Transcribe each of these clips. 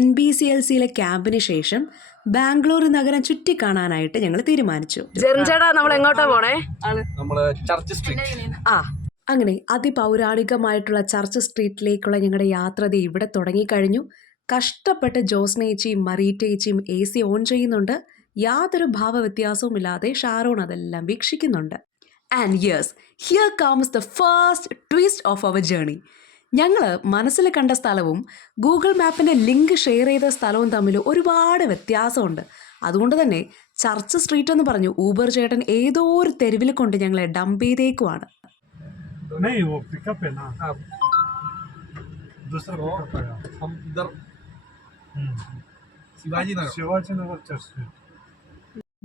NBCLCയിലെ ക്യാമ്പിന് ശേഷം ബാംഗ്ലൂർ നഗരം ചുറ്റിക്കാണാനായിട്ട് ഞങ്ങൾ തീരുമാനിച്ചു. ജെറിൻചേട്ടാ നമ്മൾ എങ്ങോട്ടാ പോണേ? Church street. അങ്ങനെ അതിപൗരാണികമായിട്ടുള്ള ചർച്ച് സ്ട്രീറ്റിലേക്കുള്ള ഞങ്ങളുടെ യാത്ര ഇവിടെ തുടങ്ങിക്കഴിഞ്ഞു. കഷ്ടപ്പെട്ട് ജോസ്നേച്ചിയും മറീറ്റേച്ചിയും AC ഓൺ ചെയ്യുന്നുണ്ട്. യാതൊരു ഭാവവ്യത്യാസവും ഇല്ലാതെ ഷാരോൺ അതെല്ലാം വീക്ഷിക്കുന്നുണ്ട്. And yes, here comes the first twist of our journey. ഞങ്ങൾ മനസ്സിൽ കണ്ട സ്ഥലവും ഗൂഗിൾ മാപ്പിൻ്റെ ലിങ്ക് ഷെയർ ചെയ്ത സ്ഥലവും തമ്മിൽ ഒരുപാട് വ്യത്യാസമുണ്ട്. അതുകൊണ്ട് തന്നെ ചർച്ച് സ്ട്രീറ്റ് എന്ന് പറഞ്ഞു ഊബർ ചേട്ടൻ ഏതോ ഒരു തെരുവിൽ കൊണ്ട് ഞങ്ങളെ ഡംപ് ചെയ്തേക്കുവാണ്.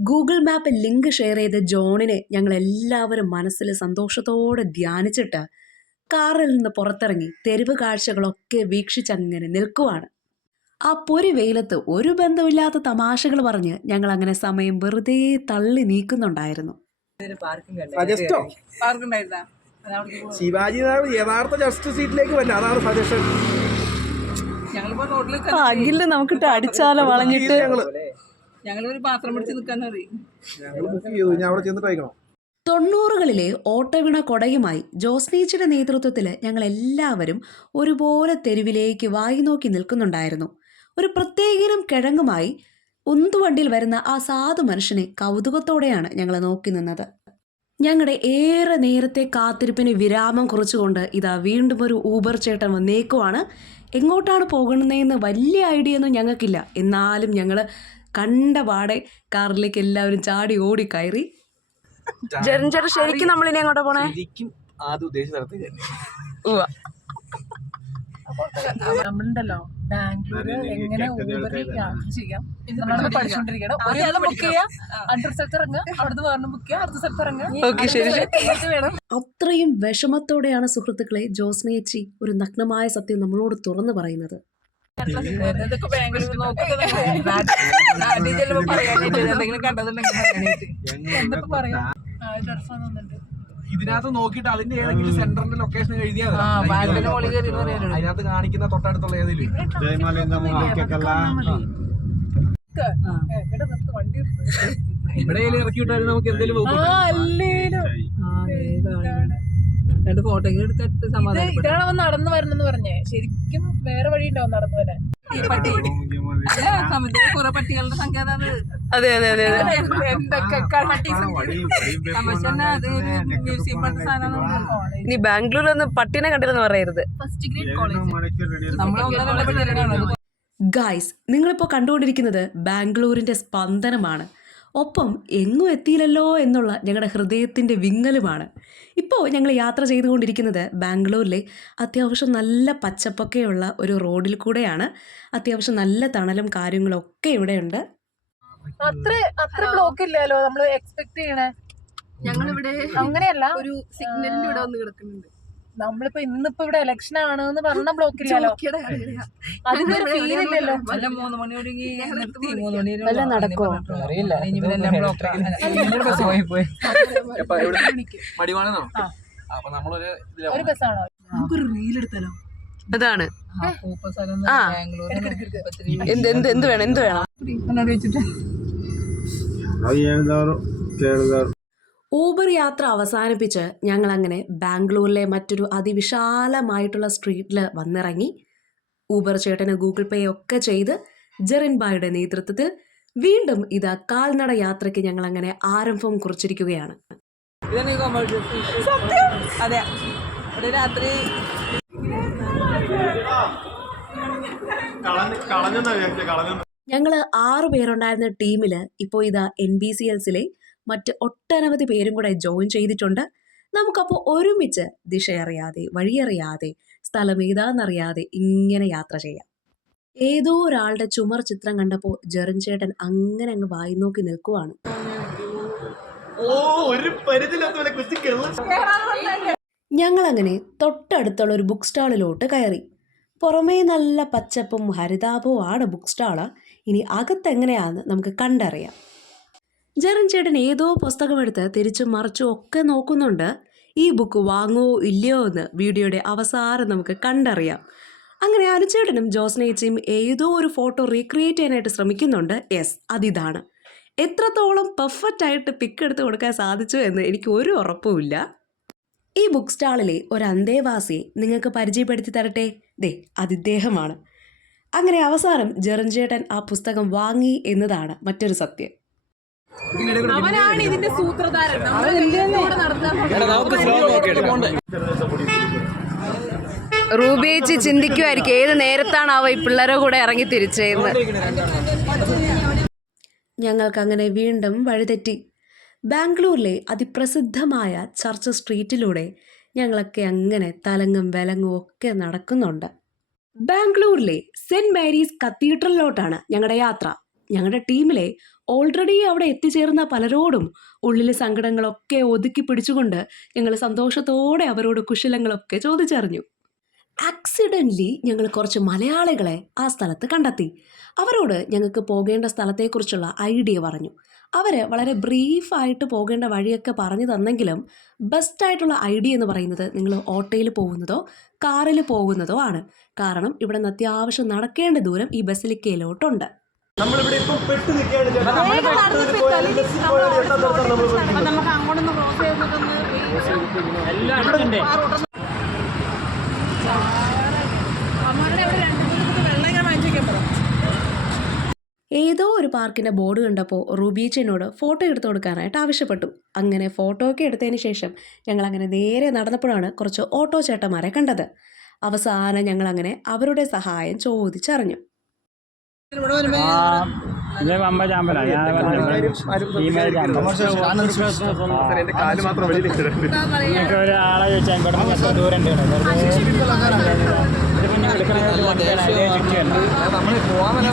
ഗൂഗിൾ മാപ്പ് ലിങ്ക് ഷെയർ ചെയ്ത ജോണിനെ ഞങ്ങൾ എല്ലാവരും മനസ്സിൽ സന്തോഷത്തോടെ ധ്യാനിച്ചിട്ട് കാറിൽ നിന്ന് പുറത്തിറങ്ങി തെരുവ് കാഴ്ചകളൊക്കെ വീക്ഷിച്ചങ്ങനെ നിൽക്കുവാണ്. ആ പൊരി വെയിലത്ത് ഒരു ബന്ധമില്ലാത്ത തമാശകൾ പറഞ്ഞ് ഞങ്ങൾ അങ്ങനെ സമയം വെറുതെ തള്ളി നീക്കുന്നുണ്ടായിരുന്നു. ശിവാജി യഥാർത്ഥ ചർച്ച് സീറ്റിലേക്ക് വല്ല, അതാണ് സജഷൻ. അഖില് നമുക്കിട്ട് അടിച്ചാലോ വളഞ്ഞിട്ട് ഞങ്ങളൊരു പാത്രം പിടിച്ച് നിൽക്കാൻ മതി. 90കളിലെ ഓട്ടവിണ കൊടയുമായി ജോസ്നേച്ചിയുടെ നേതൃത്വത്തിൽ ഞങ്ങൾ എല്ലാവരും ഒരുപോലെ തെരുവിലേക്ക് വായി നോക്കി നിൽക്കുന്നുണ്ടായിരുന്നു. ഒരു പ്രത്യേകനും കിഴങ്ങുമായി ഉന്തുവണ്ടിയിൽ വരുന്ന ആ സാധു മനുഷ്യനെ കൗതുകത്തോടെയാണ് ഞങ്ങൾ നോക്കി നിന്നത്. ഞങ്ങളുടെ ഏറെ നേരത്തെ കാത്തിരിപ്പിന് വിരാമം കുറിച്ചുകൊണ്ട് ഇതാ വീണ്ടും ഒരു ഊബർ ചേട്ടൻ വന്നേക്കുവാണ്. എങ്ങോട്ടാണ് പോകുന്നതെന്ന് വലിയ ഐഡിയ ഒന്നും ഞങ്ങൾക്കില്ല. എന്നാലും ഞങ്ങൾ കണ്ട പാടെ കാറിലേക്ക് എല്ലാവരും ചാടി ഓടി കയറി. ജെറിൻചേട്ടാ ശരിക്കും നമ്മളിനി എങ്ങോട്ടാ പോണേ? നമ്മളുണ്ടല്ലോ ബാംഗ്ലൂര് എങ്ങനെ ഊബറിൽ യാത്ര ചെയ്യാം നമ്മൾ പഠിച്ചുകൊണ്ടിരിക്കണം. ഒരാളെ ബുക്ക് ചെയ്യാം, അടുത്ത സ്ഥലത്ത് ഇറങ്ങുക, അവിടുന്ന് വേണം ബുക്ക് ചെയ്യാം, അടുത്ത സ്ഥലത്ത് ഇറങ്ങുക. അത്രയും വിഷമത്തോടെയാണ് സുഹൃത്തുക്കളെ ജോസ്നേച്ചി ഒരു നഗ്നമായ സത്യം നമ്മളോട് തുറന്നു പറയുന്നത്. ഇതിനകത്ത് നോക്കിയിട്ട് അതിന്റെ ഏതെങ്കിലും സെന്ററിന്റെ ലൊക്കേഷൻ എഴുതിയാൽ അതിനകത്ത് കാണിക്കുന്ന തൊട്ടടുത്തുള്ള ഏതെങ്കിലും ഇവിടെ ഇറക്കി വിട്ടാലും നമുക്ക് എന്തെങ്കിലും ഫോട്ടോകൾ എടുത്തിട്ട് സമാധാനം. ഇതാണ് അവൻ നടന്നു വരണമെന്ന് പറഞ്ഞേ. ശരിക്കും വേറെ വഴി ഉണ്ടാവും നടന്നു വരാൻ. കുറെ പട്ടികളുടെ സംഖ്യ. അതെ അതെ അതെ എന്തൊക്കെ മ്യൂസിയം പറഞ്ഞ സാധനം. ഇനി ബാംഗ്ലൂരിൽ ഒന്ന് പട്ടിനെ കണ്ടില്ലെന്ന് പറയരുത്. First grade college. ഗായ്സ്, നിങ്ങളിപ്പോൾ കണ്ടുകൊണ്ടിരിക്കുന്നത് ബാംഗ്ലൂരിൻ്റെ സ്പന്ദനമാണ്. ഒപ്പം എങ്ങും എത്തിയില്ലല്ലോ എന്നുള്ള ഞങ്ങളുടെ ഹൃദയത്തിൻ്റെ വിങ്ങലുമാണ്. ഇപ്പോൾ ഞങ്ങൾ യാത്ര ചെയ്തുകൊണ്ടിരിക്കുന്നത് ബാംഗ്ലൂരിലെ അത്യാവശ്യം നല്ല പച്ചപ്പൊക്കെയുള്ള ഒരു റോഡിൽ കൂടെയാണ്. അത്യാവശ്യം നല്ല തണലും കാര്യങ്ങളൊക്കെ ഇവിടെയുണ്ട്. അത്ര ബ്ലോക്ക് ഇല്ലല്ലോ നമ്മൾ എക്സ്പെക്ട് ചെയ്യണേ. ഞങ്ങളിവിടെ അങ്ങനെയല്ല, ഒരു സിഗ്നലിന്റെ ഇവിടെ വന്ന് കിടക്കുന്നുണ്ട്. നമ്മളിപ്പോ ഇന്നിപ്പോ ഇവിടെ ഇലക്ഷൻ ആണെന്ന് പറഞ്ഞ ബ്ലോക്ക് ഇല്ലല്ലോ. അതിനൊരു ഫീൽ ഇല്ലല്ലോ. 3 മണി വല്ല നടക്കോ ഒരു ബസ്സാണോ? നമുക്കൊരു റീൽ എടുത്താലോ? അതാണ്. എന്ത് വേണം? ഊബർ യാത്ര അവസാനിപ്പിച്ച് ഞങ്ങൾ അങ്ങനെ ബാംഗ്ലൂരിലെ മറ്റൊരു അതിവിശാലമായിട്ടുള്ള സ്ട്രീറ്റിൽ വന്നിറങ്ങി. ഊബർ ചേട്ടന് ഗൂഗിൾ പേ ഒക്കെ ചെയ്ത് ജെറിൻ ബായുടെ നേതൃത്വത്തിൽ വീണ്ടും ഇതാ കാൽനട യാത്രയ്ക്ക് ഞങ്ങൾ അങ്ങനെ ആരംഭം കുറിച്ചിരിക്കുകയാണ്. അതെ, രാത്രി ഞങ്ങൾ 6 പേരുണ്ടായിരുന്ന ടീമിൽ ഇപ്പോൾ ഇതാ NBCLCയിലെ മറ്റ് ഒട്ടനവധി പേരും കൂടെ ജോയിൻ ചെയ്തിട്ടുണ്ട്. നമുക്കപ്പോൾ ഒരുമിച്ച് ദിശയറിയാതെ വഴിയറിയാതെ സ്ഥലം ഏതാന്നറിയാതെ ഇങ്ങനെ യാത്ര ചെയ്യാം. ഏതോ ഒരാളുടെ ചുമർ ചിത്രം കണ്ടപ്പോൾ ജെറിൻ ചേട്ടൻ അങ്ങനെ അങ്ങ് വായി നോക്കി നിൽക്കുവാണ്. ഞങ്ങളങ്ങനെ തൊട്ടടുത്തുള്ള ഒരു ബുക്ക് സ്റ്റാളിലോട്ട് കയറി. പുറമേ നല്ല പച്ചപ്പും ഹരിതാപവും ആണ് ബുക്ക് സ്റ്റാള്. ഇനി അകത്തെങ്ങനെയാണെന്ന് നമുക്ക് കണ്ടറിയാം. ജെറിൻ ചേട്ടൻ ഏതോ പുസ്തകമെടുത്ത് തിരിച്ചും മറിച്ചും ഒക്കെ നോക്കുന്നുണ്ട്. ഈ ബുക്ക് വാങ്ങുമോ ഇല്ലയോ എന്ന് വീഡിയോയുടെ അവസാനം നമുക്ക് കണ്ടറിയാം. അങ്ങനെ അനുചേട്ടനും ജോസ്നേച്ചിയും ഏതോ ഒരു ഫോട്ടോ റീക്രിയേറ്റ് ചെയ്യാനായിട്ട് ശ്രമിക്കുന്നുണ്ട്. യെസ്, അതിതാണ്. എത്രത്തോളം പെർഫെക്റ്റ് ആയിട്ട് പിക്ക് എടുത്ത് കൊടുക്കാൻ സാധിച്ചു എന്ന് എനിക്ക് ഒരു ഉറപ്പുമില്ല. ഈ ബുക്ക് സ്റ്റാളിലെ ഒരു അന്തേവാസിയെ നിങ്ങൾക്ക് പരിചയപ്പെടുത്തി തരട്ടെ. ദേ, അതിദ്ദേഹമാണ്. അങ്ങനെ അവസാനം ജെറിൻചേട്ടൻ ആ പുസ്തകം വാങ്ങി എന്നതാണ് മറ്റൊരു സത്യം. അവനാണ് ഇതിന്റെ സൂത്രധാരൻ. റൂബേച്ചി ചിന്തിക്കുമായിരിക്കും ഏത് നേരത്താണാവോ ഈ പിള്ളേരെ കൂടെ ഇറങ്ങി തിരിച്ചേന്ന്. ഞങ്ങൾക്കങ്ങനെ വീണ്ടും വഴിതെറ്റി. ബാംഗ്ലൂരിലെ അതിപ്രസിദ്ധമായ ചർച്ച് സ്ട്രീറ്റിലൂടെ ഞങ്ങളൊക്കെ അങ്ങനെ തലങ്ങും വിലങ്ങും ഒക്കെ നടക്കുന്നുണ്ട്. ബാംഗ്ലൂരിലെ സെൻറ് മേരീസ് കത്തീഡ്രലിലോട്ടാണ് ഞങ്ങളുടെ യാത്ര. ഞങ്ങളുടെ ടീമിലെ ഓൾറെഡി അവിടെ എത്തിച്ചേർന്ന പലരോടും ഉള്ളിലെ സങ്കടങ്ങളൊക്കെ ഒതുക്കി പിടിച്ചുകൊണ്ട് ഞങ്ങൾ സന്തോഷത്തോടെ അവരോട് കുശലങ്ങളൊക്കെ ചോദിച്ചറിഞ്ഞു. ആക്സിഡൻ്റലി ഞങ്ങൾ കുറച്ച് മലയാളികളെ ആ സ്ഥലത്ത് കണ്ടെത്തി. അവരോട് ഞങ്ങൾക്ക് പോകേണ്ട സ്ഥലത്തെക്കുറിച്ചുള്ള ഐഡിയ പറഞ്ഞു. അവർ വളരെ ബ്രീഫായിട്ട് പോകേണ്ട വഴിയൊക്കെ പറഞ്ഞു തന്നെങ്കിലും ബെസ്റ്റായിട്ടുള്ള ഐഡിയ എന്ന് പറയുന്നത് നിങ്ങൾ ഓട്ടോയിൽ പോകുന്നതോ കാറിൽ പോകുന്നതോ ആണ്. കാരണം ഇവിടെ നിന്ന് അത്യാവശ്യം നടക്കേണ്ട ദൂരം ഈ ബസിലിക്കയിലോട്ടുണ്ട്. നമ്മളിവിടെ ഇപ്പം പെട്ട് നിൽക്കുകയാണ് ചേട്ടാ. നമുക്ക് അങ്ങോട്ടൊന്ന് ക്രോസ് ചെയ്തിട്ടൊന്ന് വെള്ളം ഞാൻ വാങ്ങിച്ചേക്കാൻ പറ. ഏതോ ഒരു പാർക്കിൻ്റെ ബോർഡ് കണ്ടപ്പോൾ റൂബീച്ചനോട് ഫോട്ടോ എടുത്തു കൊടുക്കാനായിട്ട് ആവശ്യപ്പെട്ടു. അങ്ങനെ ഫോട്ടോ ഒക്കെ എടുത്തതിന് ശേഷം ഞങ്ങളങ്ങനെ നേരെ നടന്നപ്പോഴാണ് കുറച്ച് ഓട്ടോ ചേട്ടന്മാരെ കണ്ടത്. അവസാനം ഞങ്ങളങ്ങനെ അവരുടെ സഹായം ചോദിച്ചറിഞ്ഞു.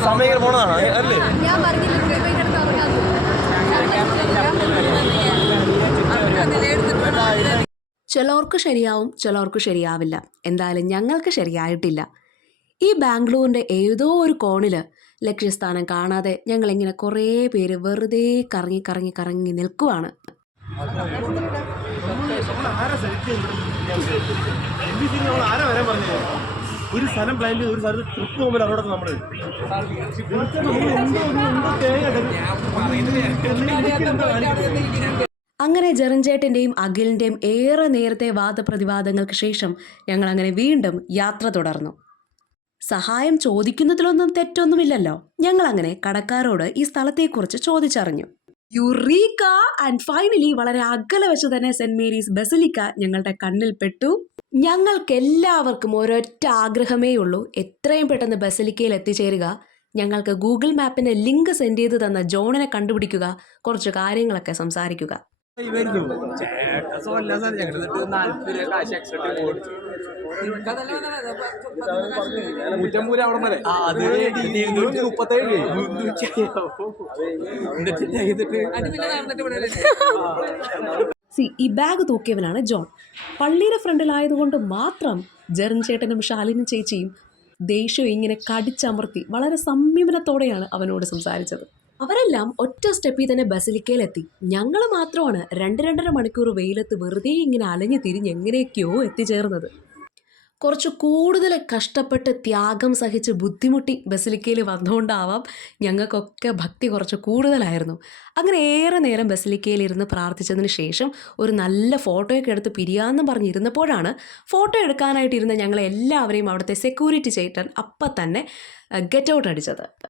സമയം പോണതാണ് അല്ലേ? ഞാൻ പറഞ്ഞില്ല ചിലർക്ക് ശരിയാവും, ചിലർക്ക് ശരിയാവില്ല. എന്തായാലും ഞങ്ങൾക്ക് ശരിയായിട്ടില്ല. ഈ ബാംഗ്ലൂരിൻ്റെ ഏതോ ഒരു കോണിൽ ലക്ഷ്യസ്ഥാനം കാണാതെ ഞങ്ങളിങ്ങനെ കുറേ പേര് വെറുതെ കറങ്ങി കറങ്ങി കറങ്ങി നിൽക്കുവാണ്. ഒരു സ്ഥലം പ്ലാൻ ചെയ്ത് ഒരു സ്ഥലത്ത് ട്രിപ്പ് പോകുമ്പോൾ അവിടെ നമ്മൾ അങ്ങനെ ജെറിൻചേട്ടൻ്റെയും അഖിലിൻ്റെയും ഏറെ നേരത്തെ വാദപ്രതിവാദങ്ങൾക്ക് ശേഷം ഞങ്ങളങ്ങനെ വീണ്ടും യാത്ര തുടർന്നു. സഹായം ചോദിക്കുന്നതിലൊന്നും തെറ്റൊന്നുമില്ലല്ലോ. ഞങ്ങളങ്ങനെ കടക്കാരോട് ഈ സ്ഥലത്തെക്കുറിച്ച് ചോദിച്ചറിഞ്ഞു. യുറീക്ക! ആൻഡ് ഫൈനലി വളരെ അകലെ വെച്ച് തന്നെ സെൻറ് മേരീസ് ബസിലിക്ക ഞങ്ങളുടെ കണ്ണിൽ പെട്ടു. ഞങ്ങൾക്കെല്ലാവർക്കും ഒരൊറ്റ ആഗ്രഹമേ ഉള്ളൂ, എത്രയും പെട്ടെന്ന് ബസിലിക്കയിൽ എത്തിച്ചേരുക, ഞങ്ങൾക്ക് ഗൂഗിൾ മാപ്പിൻ്റെ ലിങ്ക് സെൻഡ് ചെയ്ത് തന്ന ജോണിനെ കണ്ടുപിടിക്കുക, കുറച്ച് കാര്യങ്ങളൊക്കെ സംസാരിക്കുക. ഈ ബാഗ് തൂക്കിയവനാണ് ജോൺ. പള്ളിയുടെ ഫ്രണ്ടിലായതുകൊണ്ട് മാത്രം ജെറിൻചേട്ടനും ഷാലിനും ചേച്ചിയും ദേഷ്യം ഇങ്ങനെ കടിച്ചമർത്തി വളരെ സംയമനത്തോടെയാണ് അവനോട് സംസാരിച്ചത്. അവരെല്ലാം ഒറ്റ സ്റ്റെപ്പിൽ തന്നെ ബസിലിക്കയിലെത്തി. ഞങ്ങൾ മാത്രമാണ് 2-2.5 മണിക്കൂർ വെയിലത്ത് വെറുതെ ഇങ്ങനെ അലഞ്ഞു തിരിഞ്ഞ് എങ്ങനെയൊക്കെയോ എത്തിച്ചേർന്നത്. കുറച്ച് കൂടുതൽ കഷ്ടപ്പെട്ട് ത്യാഗം സഹിച്ച് ബുദ്ധിമുട്ടി ബസിലിക്കയിൽ വന്നുകൊണ്ടാവാം ഞങ്ങൾക്കൊക്കെ ഭക്തി കുറച്ച് കൂടുതലായിരുന്നു. അങ്ങനെ ഏറെ നേരം ബസിലിക്കയിലിരുന്ന് പ്രാർത്ഥിച്ചതിന് ശേഷം ഒരു നല്ല ഫോട്ടോയൊക്കെ എടുത്ത് പിരിയാമെന്ന് പറഞ്ഞിരുന്നപ്പോഴാണ് ഫോട്ടോ എടുക്കാനായിട്ടിരുന്ന ഞങ്ങളെല്ലാവരെയും അവിടുത്തെ സെക്യൂരിറ്റി ചേട്ടൻ അപ്പം തന്നെ ഗെറ്റ് ഔട്ട് അടിച്ചത്.